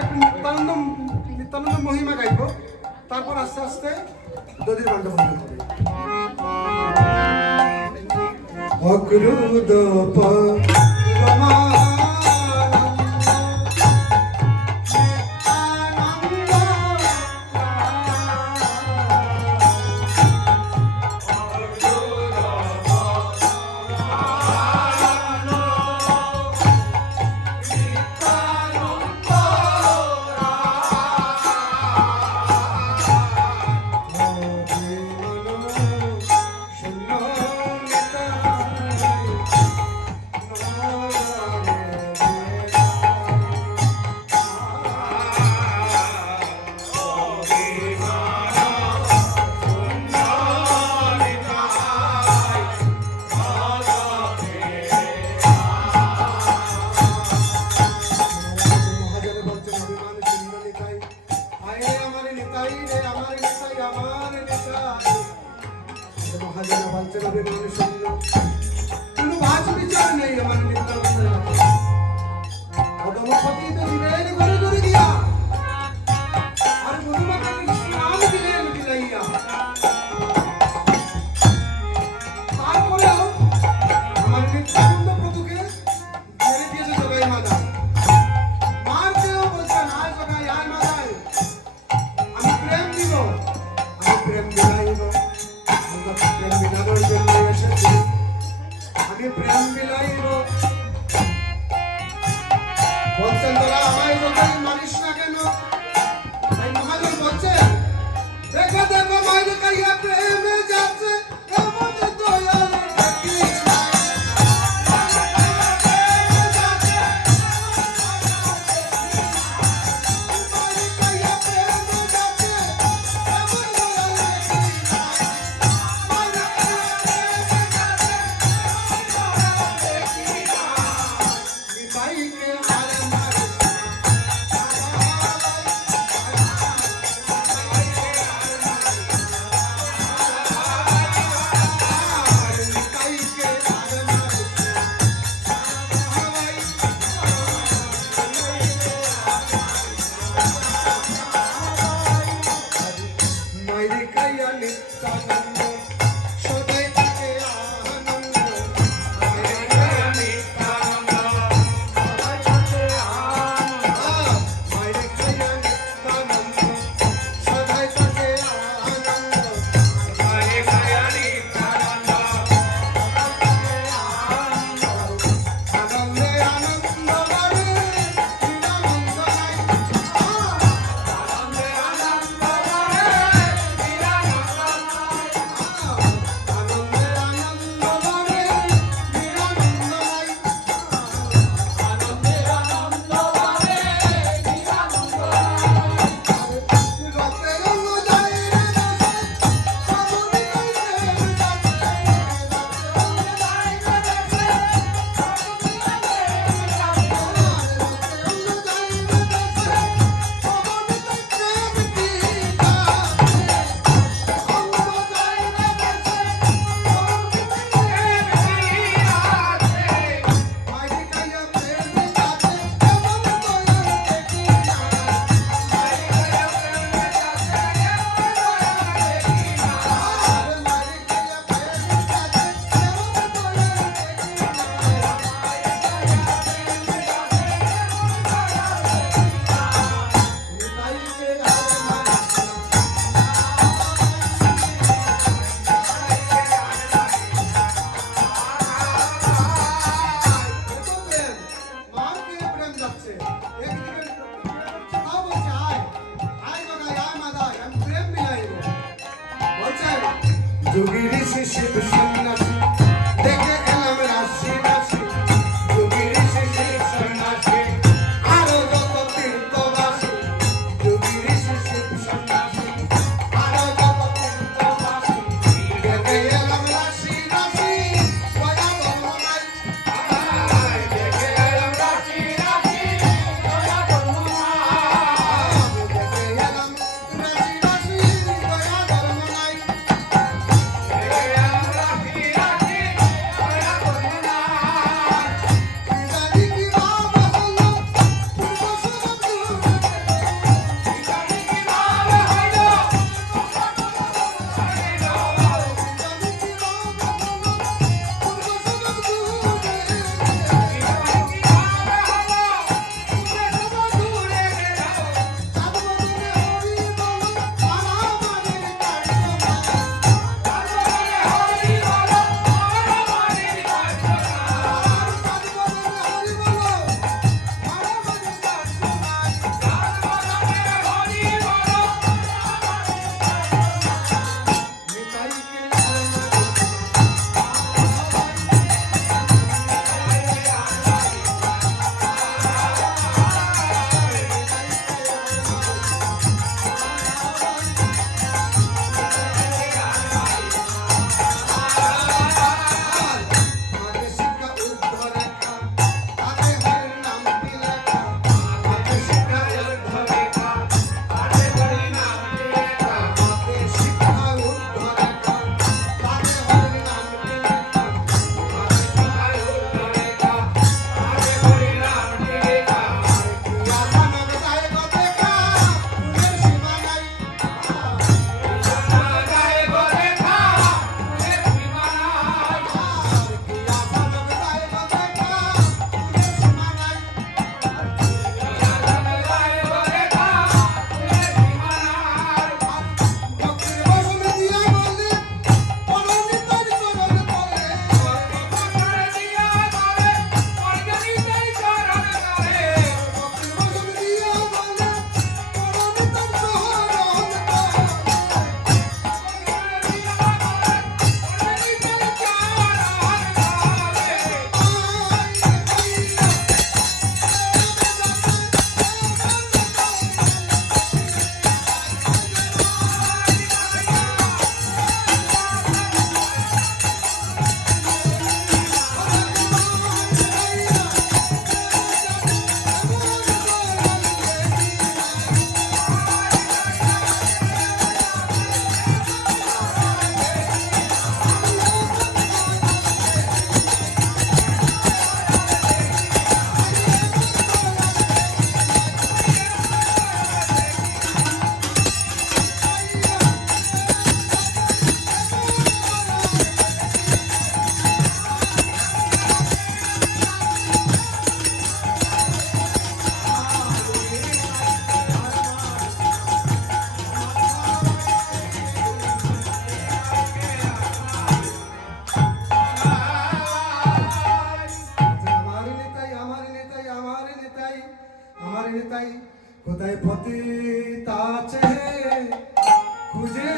একটু নিত্যানন্দ মহিমা গাইব, তারপর আস্তে আস্তে দধির গানটা বলতে হবে। অক্রুদ রমা কোনো ভাজ বিচার নেই আমার নিত্যানন্দের হাতে। অদমপতি তো দিলেন ঘরে ঘরে দিয়া, আর গুরুমাতা ইসলাম দিলেন বিলাইয়া। তারপরেও আমার নিত্যানন্দ প্রভুকে ছেড়ে দিয়েছে জগাই মাদা। মারতেও বলছেন আয় জগাই আয় মাদায়, আমি প্রেম দিব, আমি প্রেম বিলাইব, প্রেম বিলানোর জন্য এসেছি, আমি প্রেম বিলাইব। বলছেন তোরা আমায় যতই মানিস না কেন, তাই মহাজন বলছেন দেখো দেখো মাইরে কাইয়া প্রেমে যাচ্ছে এমন দয়াল দেখি যোগীর শিশির সন্ন্যাসী দেখে এলাম রাশি রাশি, যোগীর শিশির সন্ন্যাসী আরো যত তীর্থবাসী, যোগীর শিশির সন্ন্যাসী আরো যত তীর্থবাসী দেখে এলাম রাশি রাশি, দয়া ধর্ম নাই দেখে এলাম রাশি রাশি, দয়া ধর্ম নাই দেখে এলাম রাশি রাশি, দয়া ধর্ম নাই। কোথায় পতিত আছে খুঁজে